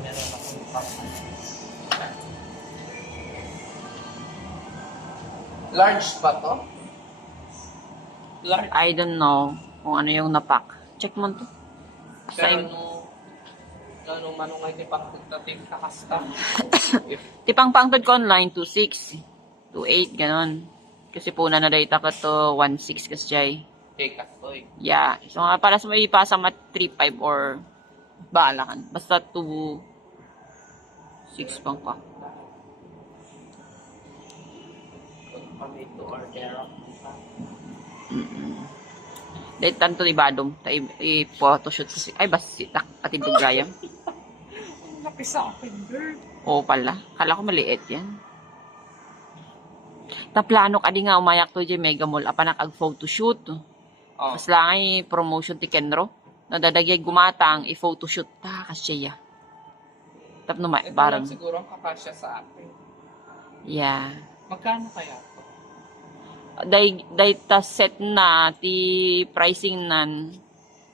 meron akong pang... Large ba to? Large. I don't know kung ano yung napak. Check mo to. Pero nung manungay ni pang pagdating kakasta. Tipang pangtod ko online, 2.6, 2.8, ganon. Kasi puna na data ka to 1.6 kasi jay. Okay, kastoy. Yeah. So nga para sa may ipasa mat 3.5 or bahala kan. Basta 2.6 pang ka. Kung kami to order ako. Dahil tanto ni Badong, i-photoshoot kasi. Ay, basta patindog gaya. Laki sa akin, girl. Oo pala. Kala ko maliit yan. Taplano ka di nga umayak to dyan Mega Mall. Apa nakag-photoshoot. Oh. Mas lang ay promotion ti Kenro. Nadadagyay gumatang, i-photoshoot. Ta, kasya. Tap no, Ito barang. lang siguro ang kakasya sa akin. Yeah. Magkano kaya to? Day ta set na, ti pricing nan.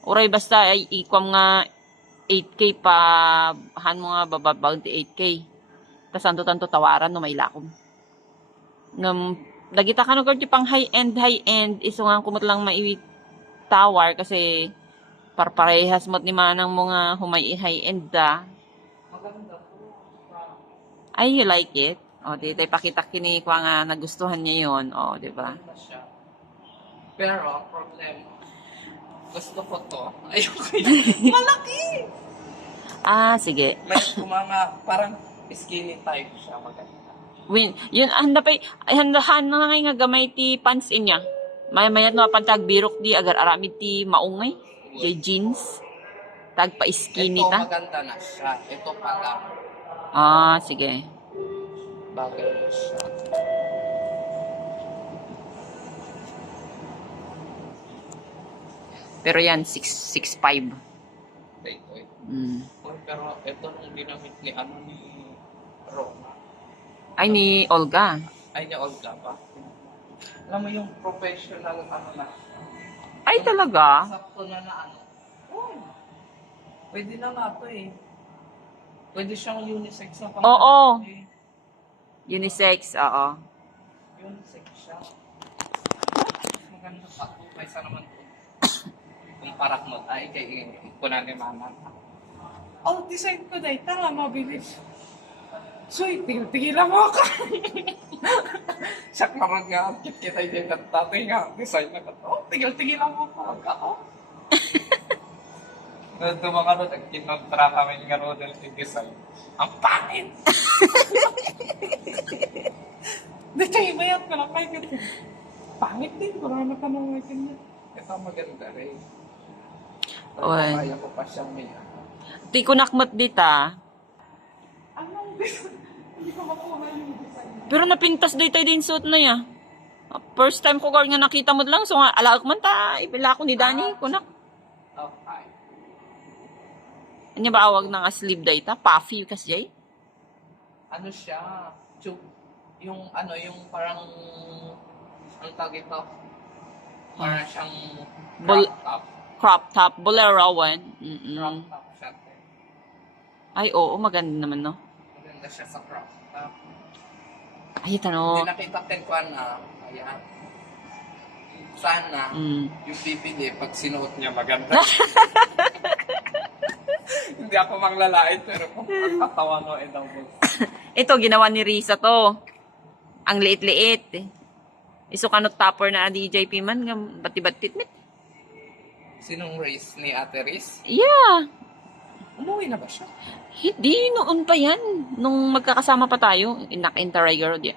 Uray basta ay ikwam nga 8K pa, han mo nga bababag ti 8K. Tas tanto tawaran no may lakom. Dagita ka no ti pang high-end, iso nga kumot lang tower kasi parparehas mo't ni manang mga humay high-end da. Maganda to. Ay, you like it? O, di tayo pakita kini kwa nga nagustuhan niya yun. O, di ba? Maganda siya. Pero, ang problema, gusto ko to. Ayoko yun. Malaki! Ah, sige. May kumanga, parang skinny type siya. Maganda. Yun, handa pa, handahan na nga gamay ti pants inya. Mayat no pantag birok di agar aramid ti maungay. Di jeans. Tag pa skinny Ito ta. maganda na siya. Ito pala. Ah, sige. Bagay na siya. Pero yan, 6.5. Ito eh. Mm. Uy, pero ito nung ginamit ni Roma. Ay, ni Olga. Ay, niya Olga pa. Alam mo yung professional na. Ay, talaga? Sakto na ano. Uy. Pwede na nga to eh. Pwede siyang unisex na pang Oo. eh. Unisex, oo. Unisex siya. Maganda pa to. Kaysa naman to. Kung parak mo ay kay kunan ni mama. Oh, design ko dahil. Tanga, mabilis. Soy, tigil-tigilan mo ako. Siya naman nga, kita yung tatay nga, design na ka. Oh, tigil-tigilan mo ako. Ito mga kinontra kami nga Rodel yung design. Ang pangit! Di siya ibayat ko lang kayo. Pangit din, marami ka nang ganyan. Ito maganda rin. Oy. Kaya ko pa siyang may Ti kunakmat dita. anong design? Hindi ko makuha yung design. Pero napintas day tayo din suot na ya. First time ko nga nakita mo lang. So nga, alaak man ta. Ibila ko ni Danny. Kunak. Okay. Ano ba awag ng sleeve day ta? Puffy kasi jay? Ano siya? Yung ano, yung parang ang tawag ito? Parang siyang crop top. Crop top. Bolero one. Crop top siya. Ay, oo. Maganda naman, no? Maganda siya sa crop top. Ay, tanong. Hindi nakita ko na. Ayan. Sana yung bibili pag sinuot niya maganda. Hindi ako manglalait pero kung pagkatawa no ay daw mo. Ito, ginawa ni Risa to. Ang liit-liit. Iso kanot topper na DJP man. Bati-batit mit. Sinong race ni Ate Riz? Yeah. Umuwi na ba siya? Hindi, noon pa yan. Nung magkakasama pa tayo. Inak-interager di.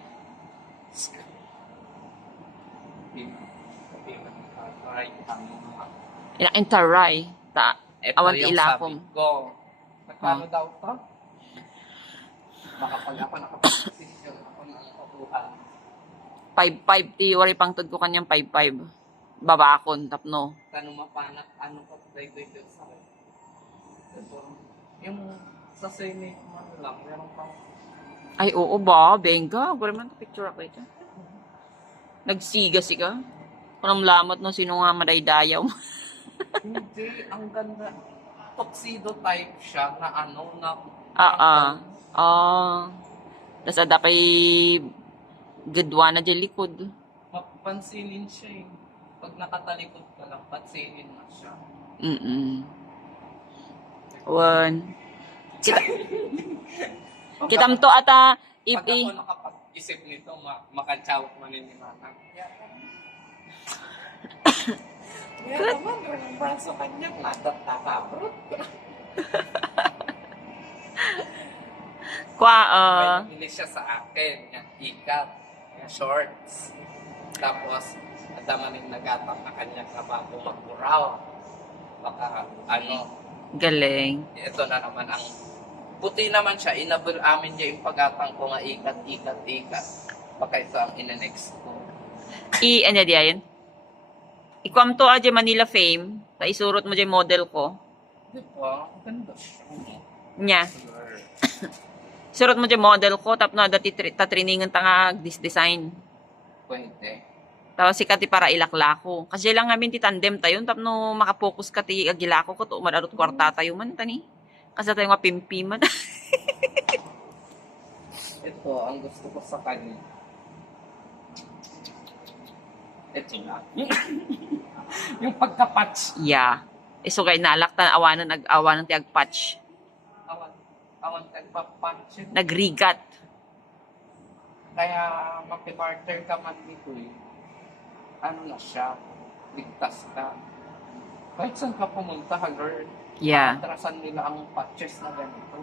Inak-interay. Ito Awan yung ilakom. sabi ko. Nagkano daw to? Baka pag ako nakapag-decision ako na nakukuha. 5.5 ti wari pang tud ko kanyang 5.5. Babakon tapno. Tanong mapanak, ano ko dahil sa akin. Ito, yung sa sine, ano lang, meron pang Ay oo ba, benga. Gura man picture ako ito. Nagsiga-siga. Kunam lamot no sino nga madaydayaw. hindi, ang ganda. Tuxedo type siya na ano, na Oo. Oh. Tas ada pa'y gadwa na dyan likod. Mapansinin siya eh. Pag nakatalikod ka lang, pansinin na siya. Wan. Kitam to ata Pag ako nakapag-isip nito, makantsaw ko ni Manang. Kaya naman, yung braso kanya, natatabrot ko. Kwa, May nabili siya sa akin, yung ikat, yung shorts. Tapos, adaman yung nagatang na kanya na bago magburaw. Baka, galing. ito na naman ang puti naman siya. Inabol amin niya yung pagatang ko nga ikat. Baka ito ang ina-next ko. Ano diyan? Ikwam to aja Manila Fame. Ta isurot mo dyan model ko. Di ba? Ganda siya. Nya. Surot mo dyan model ko. Tap na dati tatriningan ta nga design. Pwede. Tapos si Kati para ilaklako. Kasi lang namin ti tandem tayo. Tap no makapokus ka ti agilako ko. To umararot kwarta tayo man tani. Kasi tayo nga pimpi man. Ito, ang gusto ko sa kanya. Ito na. Yung pagka-patch. Yeah. So kay nalaktan awanan ti agpatch. Awan tagpa-patch. Nagrigat. Kaya makibarter ka man dito eh. Ano na siya? Ligtas ka. Kahit saan ka pumunta, girl. Yeah. Atrasan nila ang patches na ganito.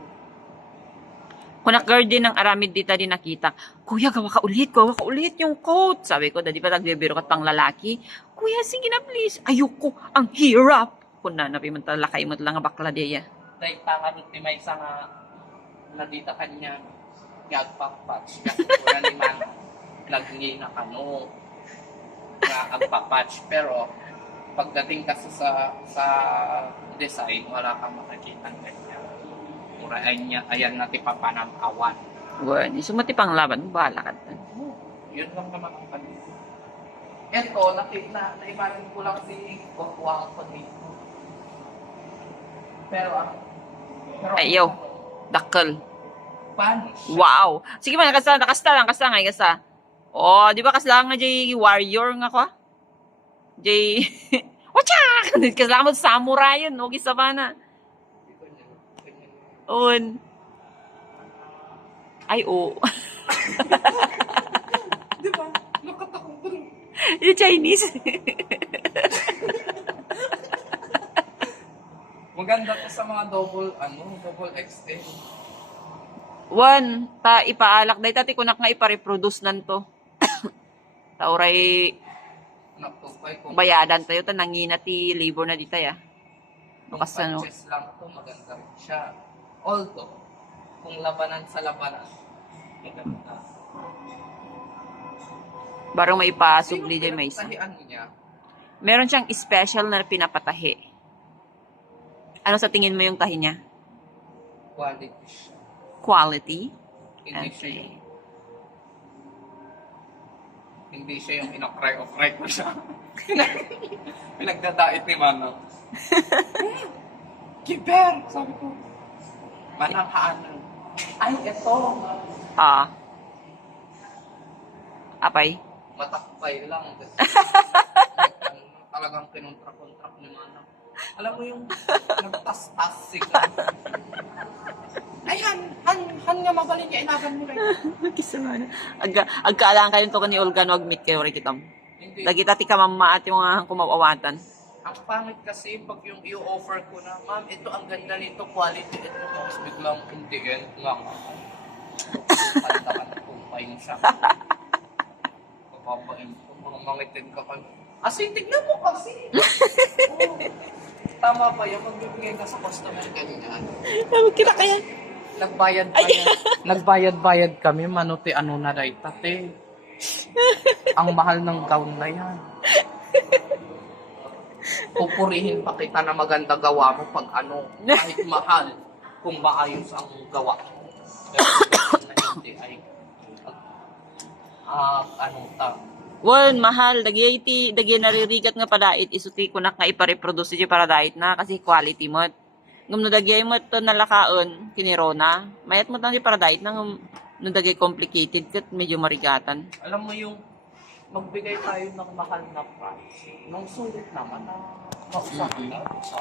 Kunak din ng aramid dita din nakita. Kuya, gawa ka ulit yung coat. Sabi ko, dadi pa nagbibiro kat pang lalaki. Kuya, sige na please. Ayoko, ang hirap. Kuna, napimunta lakay mo lang nga bakla diya. Dahil tangarot ni may isa nga nadita kanya gagpa-patch. Kasi kuna ni man nagngi na kano nga agpa-patch. Pero pagdating kasi sa design, wala kang makikita ganyan. Mura ayan natin papanamawan. Wan, isumati pang laban, bahala ka. Yun lang naman ang kanito. Ito, naimanin ko lang si Kukwang ko dito. Pero Ayaw, dakkel. Spanish. Wow. Sige man, nakasta nga, kasta. Oh, di ba kasla nga jay warrior nga ko? Jay, wacha! Kasla mo samurai yun, okay sa bana. On. Ay, oo. Di ba? Nakatakong doon. Yung Chinese. Maganda to sa mga double XL. One, ta ipaalak day tati kunak nga ipareproduce nanto. Tauray Napupay kung bayadan tayo ta nangina ti labor na di tayo. Bukas ano. patches lang to, maganda rin siya. Although, kung labanan sa labanan, maganda. Barang may ipasubli day may isa. Tahian niya, Meron siyang special na pinapatahi. Ano sa tingin mo yung tahi niya? quality siya. Quality? Hindi siya Okay. yung hindi siya yung inokray ko siya. Pinagdadait ni Manang. Kiber! Sabi ko. Manang haanan. Ay, ito. Ah. Apay? Matakpay lang. Talagang kinontra-kontrak ni Manang. Alam mo yung nagtas-tas sigla. Ay, han nga magaling niya, inagan mo rin. Kisamana. Agkaalaan kayo to ni Olga no agmit kayo rin kitam. Hindi. Lagi tati ka mama at yung kumawawatan. Ang pangit kasi pag yung i-offer ko na, ma'am, ito ang ganda nito, quality, ito. Tapos biglang hindi yan lang. Pantakan kung pain siya. Papapain ko, mga mangitin ka pa. Kasi, tignan mo kasi. Oo. Tama ba yan? Magbibigay ka sa customer ganyan. Kita kaya? Nagbayad kami, manuti ano na rin, tate. Ang mahal ng gown na yan. Pupurihin pa kita na maganda gawa mo pag ano, kahit mahal, kung maayos ang gawa mo. Pero na hindi ay, Well, mahal. Dagi naririgat nga padait. Isuti ko na nga ipareproduce siya para dait na kasi quality mo. ngum no dagay mo to nalakaon kinirona. Mayat mo tan di para dait nang no dagay complicated ket medyo marigatan. Alam mo yung magbigay tayo ng mahal na price. Nung sulit naman na mausahan na sa